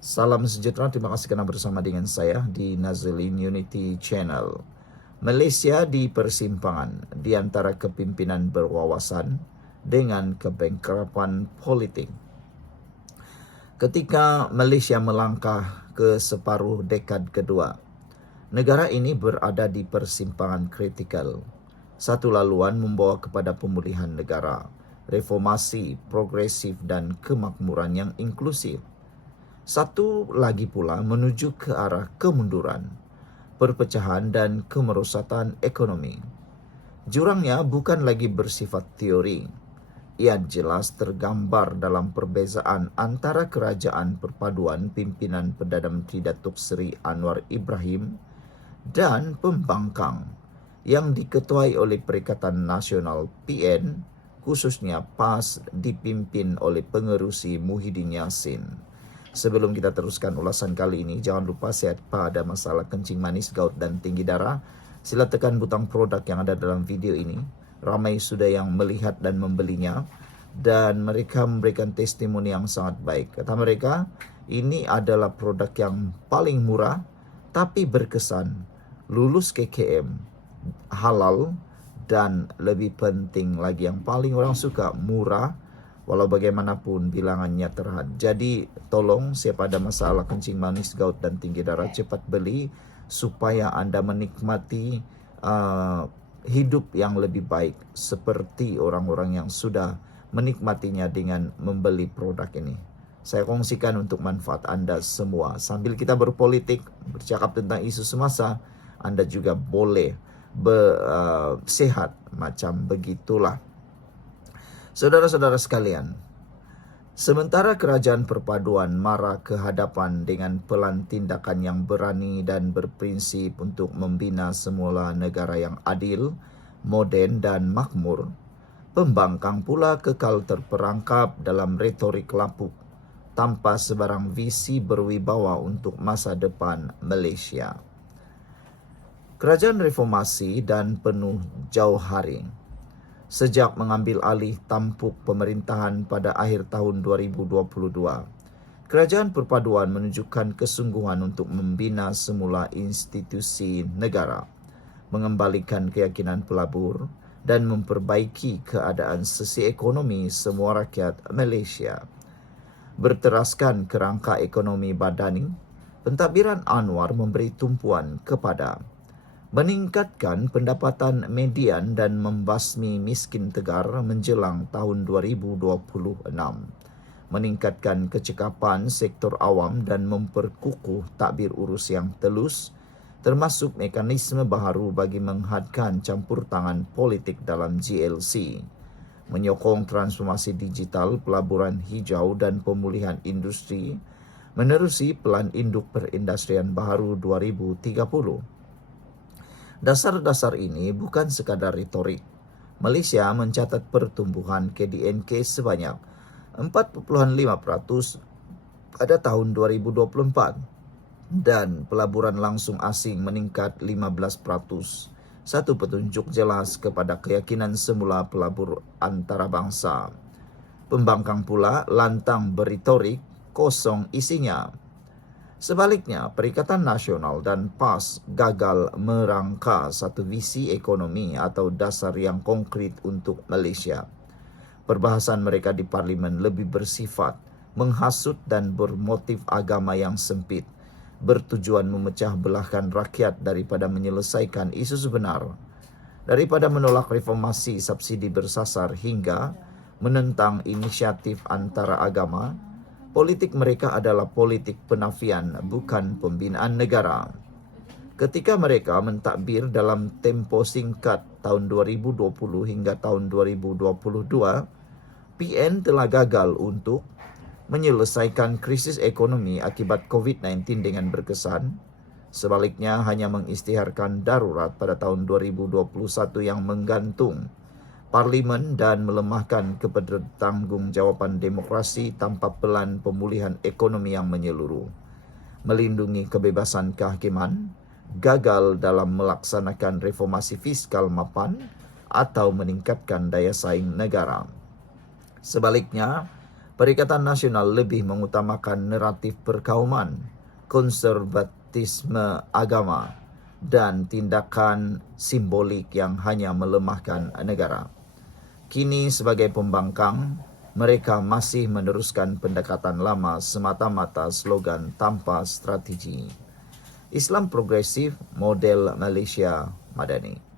Salam sejahtera, terima kasih kerana bersama dengan saya di Nazilin Unity Channel. Malaysia di persimpangan di antara kepimpinan berwawasan dengan kebangkrapan politik. Ketika Malaysia melangkah ke separuh dekad kedua, negara ini berada di persimpangan kritikal. Satu laluan membawa kepada pemulihan negara, reformasi progresif dan kemakmuran yang inklusif. Satu lagi pula menuju ke arah kemunduran, perpecahan dan kemerosotan ekonomi. Jurangnya bukan lagi bersifat teori. Ia jelas tergambar dalam perbezaan antara kerajaan perpaduan pimpinan Perdana Menteri Datuk Seri Anwar Ibrahim dan pembangkang yang diketuai oleh Perikatan Nasional PN, khususnya PAS dipimpin oleh pengerusi Muhyiddin Yassin. Sebelum kita teruskan ulasan kali ini, jangan lupa sihat pada masalah kencing manis, gout dan tinggi darah. Sila tekan butang produk yang ada dalam video ini. Ramai sudah yang melihat dan membelinya dan mereka memberikan testimoni yang sangat baik. Kata mereka, ini adalah produk yang paling murah tapi berkesan, lulus KKM, halal dan lebih penting lagi yang paling orang suka, murah. Walau bagaimanapun bilangannya terhad. Jadi tolong siapa ada masalah kencing manis, gout dan tinggi darah, cepat beli supaya anda menikmati hidup yang lebih baik seperti orang-orang yang sudah menikmatinya dengan membeli produk ini. Saya kongsikan untuk manfaat anda semua. Sambil kita berpolitik, bercakap tentang isu semasa, anda juga boleh sehat macam begitulah. Saudara-saudara sekalian, sementara kerajaan perpaduan marah ke hadapan dengan pelan tindakan yang berani dan berprinsip untuk membina semula negara yang adil, moden dan makmur, pembangkang pula kekal terperangkap dalam retorik lapuk tanpa sebarang visi berwibawa untuk masa depan Malaysia. Kerajaan reformasi dan penuh jauhari sejak mengambil alih tampuk pemerintahan pada akhir tahun 2022, kerajaan perpaduan menunjukkan kesungguhan untuk membina semula institusi negara, mengembalikan keyakinan pelabur dan memperbaiki keadaan sosioekonomi semua rakyat Malaysia. Berteraskan kerangka ekonomi badani, pentadbiran Anwar memberi tumpuan kepada meningkatkan pendapatan median dan membasmi miskin tegar menjelang tahun 2026. Meningkatkan kecekapan sektor awam dan memperkukuh takbir urus yang telus, termasuk mekanisme baharu bagi menghadkan campur tangan politik dalam GLC. Menyokong transformasi digital, pelaburan hijau dan pemulihan industri, menerusi Pelan Induk Perindustrian Baharu 2030. Dasar-dasar ini bukan sekadar retorik. Malaysia mencatat pertumbuhan KDNK sebanyak 4.5% pada tahun 2024 dan pelaburan langsung asing meningkat 15%. Satu petunjuk jelas kepada keyakinan semula pelabur antarabangsa. Pembangkang pula lantang berretorik, kosong isinya. Sebaliknya, Perikatan Nasional dan PAS gagal merangka satu visi ekonomi atau dasar yang konkret untuk Malaysia. Perbahasan mereka di Parlimen lebih bersifat menghasut dan bermotif agama yang sempit, bertujuan memecah belahkan rakyat daripada menyelesaikan isu sebenar, daripada menolak reformasi subsidi bersasar hingga menentang inisiatif antara agama. Politik mereka adalah politik penafian, bukan pembinaan negara. Ketika mereka mentadbir dalam tempoh singkat tahun 2020 hingga tahun 2022, PN telah gagal untuk menyelesaikan krisis ekonomi akibat COVID-19 dengan berkesan. Sebaliknya, hanya mengisytiharkan darurat pada tahun 2021 yang menggantung Parlimen dan melemahkan kebertanggungjawatan demokrasi tanpa pelan pemulihan ekonomi yang menyeluruh, melindungi kebebasan kehakiman, gagal dalam melaksanakan reformasi fiskal mapan atau meningkatkan daya saing negara. Sebaliknya, Perikatan Nasional lebih mengutamakan naratif perkauman, konservatisme agama, dan tindakan simbolik yang hanya melemahkan negara. Kini sebagai pembangkang, mereka masih meneruskan pendekatan lama semata-mata slogan tanpa strategi. Islam progresif model Malaysia Madani.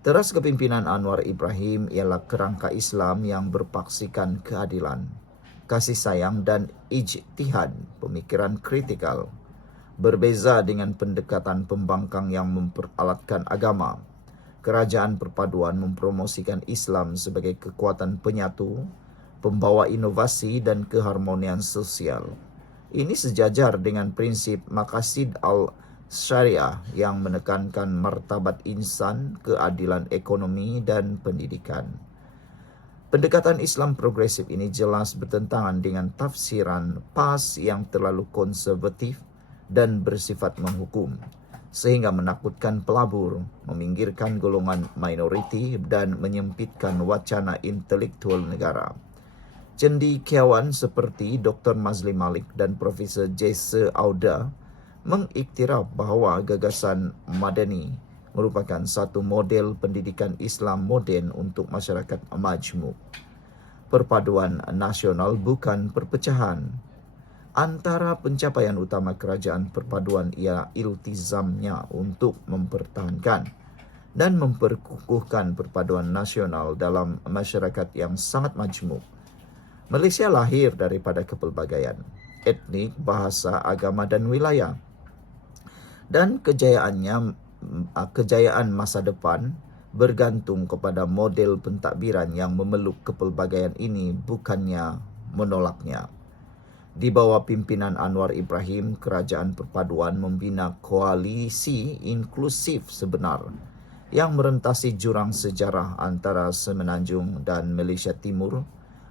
Teras kepimpinan Anwar Ibrahim ialah kerangka Islam yang berpaksikan keadilan, kasih sayang dan ijtihad, pemikiran kritikal. Berbeza dengan pendekatan pembangkang yang memperalatkan agama, kerajaan perpaduan mempromosikan Islam sebagai kekuatan penyatu, pembawa inovasi dan keharmonian sosial. Ini sejajar dengan prinsip maqasid al-syariah yang menekankan martabat insan, keadilan ekonomi dan pendidikan. Pendekatan Islam progresif ini jelas bertentangan dengan tafsiran PAS yang terlalu konservatif dan bersifat menghukum, sehingga menakutkan pelabur, meminggirkan golongan minoriti dan menyempitkan wacana intelektual negara. Cendekiawan seperti Dr. Mazli Malik dan Profesor Jesse Auda mengiktiraf bahawa gagasan Madani merupakan satu model pendidikan Islam moden untuk masyarakat majmuk. Perpaduan nasional bukan perpecahan. Antara pencapaian utama kerajaan perpaduan ialah iltizamnya untuk mempertahankan dan memperkukuhkan perpaduan nasional dalam masyarakat yang sangat majmuk. Malaysia lahir daripada kepelbagaian etnik, bahasa, agama dan wilayah. Dan kejayaan masa depan bergantung kepada model pentadbiran yang memeluk kepelbagaian ini, bukannya menolaknya. Di bawah pimpinan Anwar Ibrahim, kerajaan perpaduan membina koalisi inklusif sebenar yang merentasi jurang sejarah antara Semenanjung dan Malaysia Timur,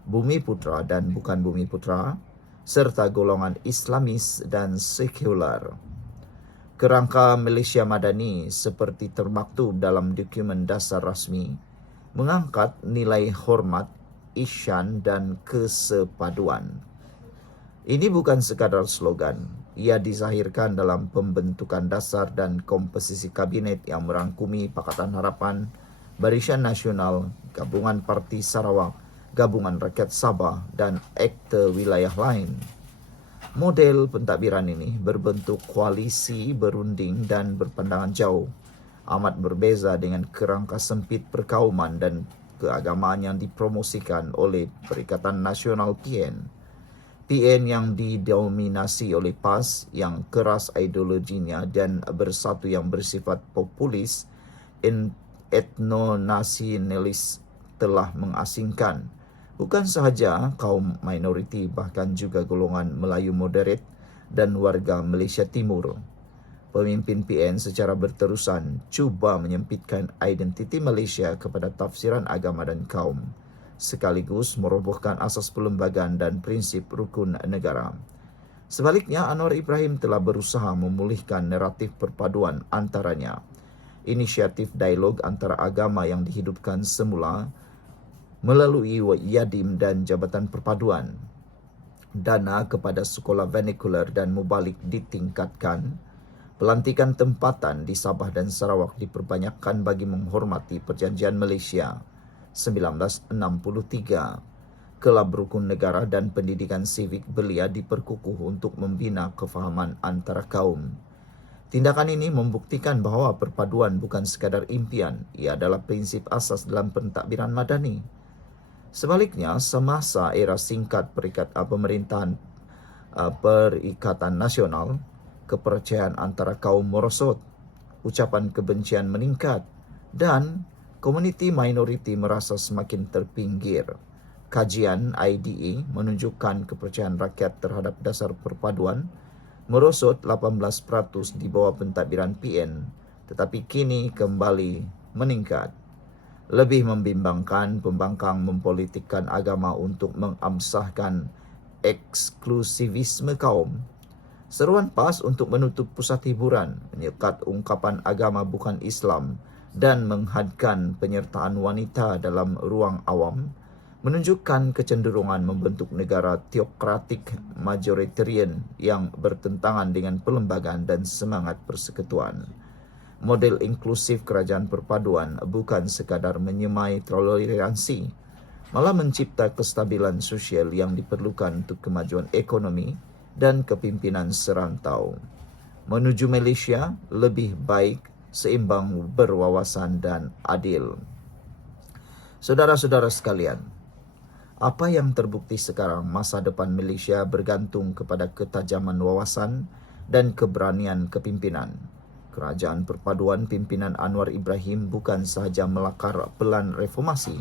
Bumi Putra dan bukan Bumi Putra, serta golongan Islamis dan sekular. Kerangka Malaysia Madani seperti termaktub dalam dokumen dasar rasmi mengangkat nilai hormat, isyan dan kesepaduan. Ini bukan sekadar slogan, ia dizahirkan dalam pembentukan dasar dan komposisi kabinet yang merangkumi Pakatan Harapan, Barisan Nasional, Gabungan Parti Sarawak, Gabungan Rakyat Sabah dan aktor wilayah lain. Model pentadbiran ini berbentuk koalisi, berunding dan berpandangan jauh, amat berbeza dengan kerangka sempit perkauman dan keagamaan yang dipromosikan oleh Perikatan Nasional PN. PN yang didominasi oleh PAS yang keras ideologinya dan bersatu yang bersifat populis, etnonasionalis telah mengasingkan bukan sahaja kaum minoriti, bahkan juga golongan Melayu moderat dan warga Malaysia Timur. Pemimpin PN secara berterusan cuba menyempitkan identiti Malaysia kepada tafsiran agama dan kaum, sekaligus merobohkan asas perlembagaan dan prinsip rukun negara. Sebaliknya, Anwar Ibrahim telah berusaha memulihkan naratif perpaduan antaranya. Inisiatif dialog antara agama yang dihidupkan semula melalui Yadim dan Jabatan Perpaduan. Dana kepada sekolah vernacular dan mubalik ditingkatkan. Pelantikan tempatan di Sabah dan Sarawak diperbanyakkan bagi menghormati Perjanjian Malaysia 1963. Kelab rukun negara dan pendidikan sivik belia diperkukuh untuk membina kefahaman antara kaum. Tindakan ini membuktikan bahawa perpaduan bukan sekadar impian, ia adalah prinsip asas dalam pentadbiran madani. Sebaliknya, semasa era singkat Perikatan Nasional, kepercayaan antara kaum merosot, ucapan kebencian meningkat dan komuniti minoriti merasa semakin terpinggir. Kajian IDE menunjukkan kepercayaan rakyat terhadap dasar perpaduan merosot 18% di bawah pentadbiran PN, tetapi kini kembali meningkat. Lebih membimbangkan, pembangkang mempolitikkan agama untuk mengamsahkan eksklusivisme kaum. Seruan PAS untuk menutup pusat hiburan, menyekat ungkapan agama bukan Islam dan menghadkan penyertaan wanita dalam ruang awam menunjukkan kecenderungan membentuk negara teokratik majoritarian yang bertentangan dengan perlembagaan dan semangat persekutuan. Model inklusif kerajaan perpaduan bukan sekadar menyemai toleransi, malah mencipta kestabilan sosial yang diperlukan untuk kemajuan ekonomi dan kepimpinan serantau. Menuju Malaysia lebih baik, seimbang, berwawasan dan adil. Saudara-saudara sekalian, apa yang terbukti sekarang, masa depan Malaysia bergantung kepada ketajaman wawasan dan keberanian kepimpinan. Kerajaan perpaduan pimpinan Anwar Ibrahim bukan sahaja melakar pelan reformasi,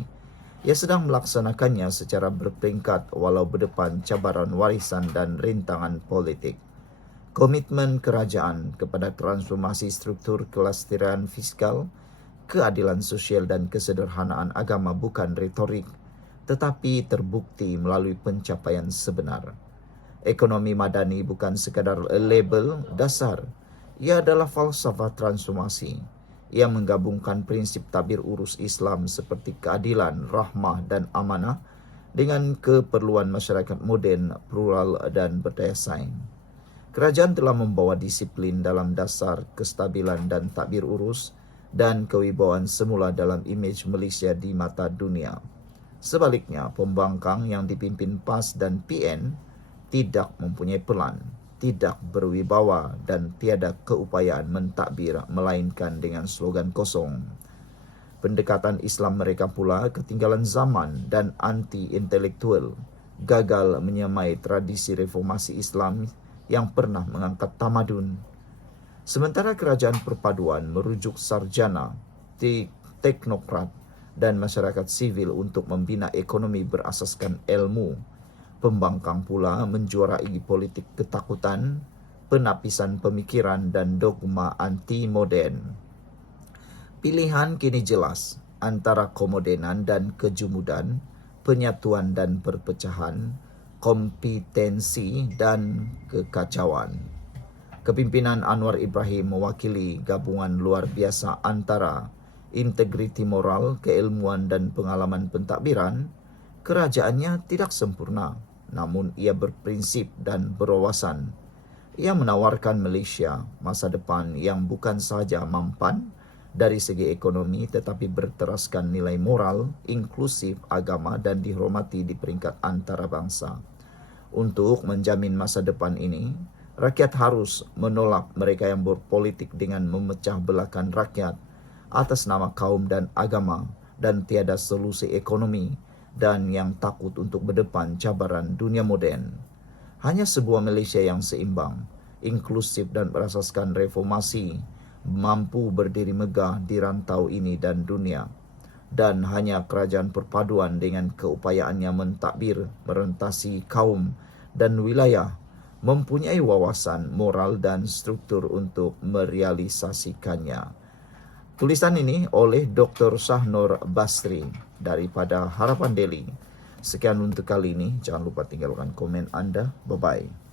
ia sedang melaksanakannya secara berperingkat walau berdepan cabaran warisan dan rintangan politik. Komitmen kerajaan kepada transformasi struktur kelestarian fiskal, keadilan sosial dan kesederhanaan agama bukan retorik, tetapi terbukti melalui pencapaian sebenar. Ekonomi madani bukan sekadar label dasar, ia adalah falsafah transformasi. Ia menggabungkan prinsip tabir urus Islam seperti keadilan, rahmah dan amanah dengan keperluan masyarakat moden, plural dan berdaya saing. Kerajaan telah membawa disiplin dalam dasar kestabilan dan tabir urus dan kewibawaan semula dalam imej Malaysia di mata dunia. Sebaliknya, pembangkang yang dipimpin PAS dan PN tidak mempunyai pelan, tidak berwibawa dan tiada keupayaan mentadbir melainkan dengan slogan kosong. Pendekatan Islam mereka pula ketinggalan zaman dan anti-intelektual, gagal menyamai tradisi reformasi Islam yang pernah mengangkat tamadun. Sementara kerajaan perpaduan merujuk sarjana, teknokrat dan masyarakat sivil untuk membina ekonomi berasaskan ilmu, pembangkang pula menjuarai politik ketakutan, penapisan pemikiran dan dogma anti-moden. Pilihan kini jelas antara kemodenan dan kejumudan, penyatuan dan perpecahan, kompetensi dan kekacauan. Kepimpinan Anwar Ibrahim mewakili gabungan luar biasa antara integriti moral, keilmuan dan pengalaman pentadbiran. Kerajaannya tidak sempurna, namun ia berprinsip dan berwawasan. Ia menawarkan Malaysia masa depan yang bukan sahaja mampan dari segi ekonomi tetapi berteraskan nilai moral, inklusif, agama dan dihormati di peringkat antarabangsa. Untuk menjamin masa depan ini, rakyat harus menolak mereka yang berpolitik dengan memecah belahkan rakyat atas nama kaum dan agama dan tiada solusi ekonomi dan yang takut untuk berdepan cabaran dunia moden. Hanya sebuah Malaysia yang seimbang, inklusif dan berasaskan reformasi mampu berdiri megah di rantau ini dan dunia. Dan hanya kerajaan perpaduan dengan keupayaannya mentadbir, merentasi kaum dan wilayah mempunyai wawasan moral dan struktur untuk merealisasikannya. Tulisan ini oleh Dr. Shahnur Basri daripada Harapan Daily. Sekian untuk kali ini. Jangan lupa tinggalkan komen anda. Bye-bye.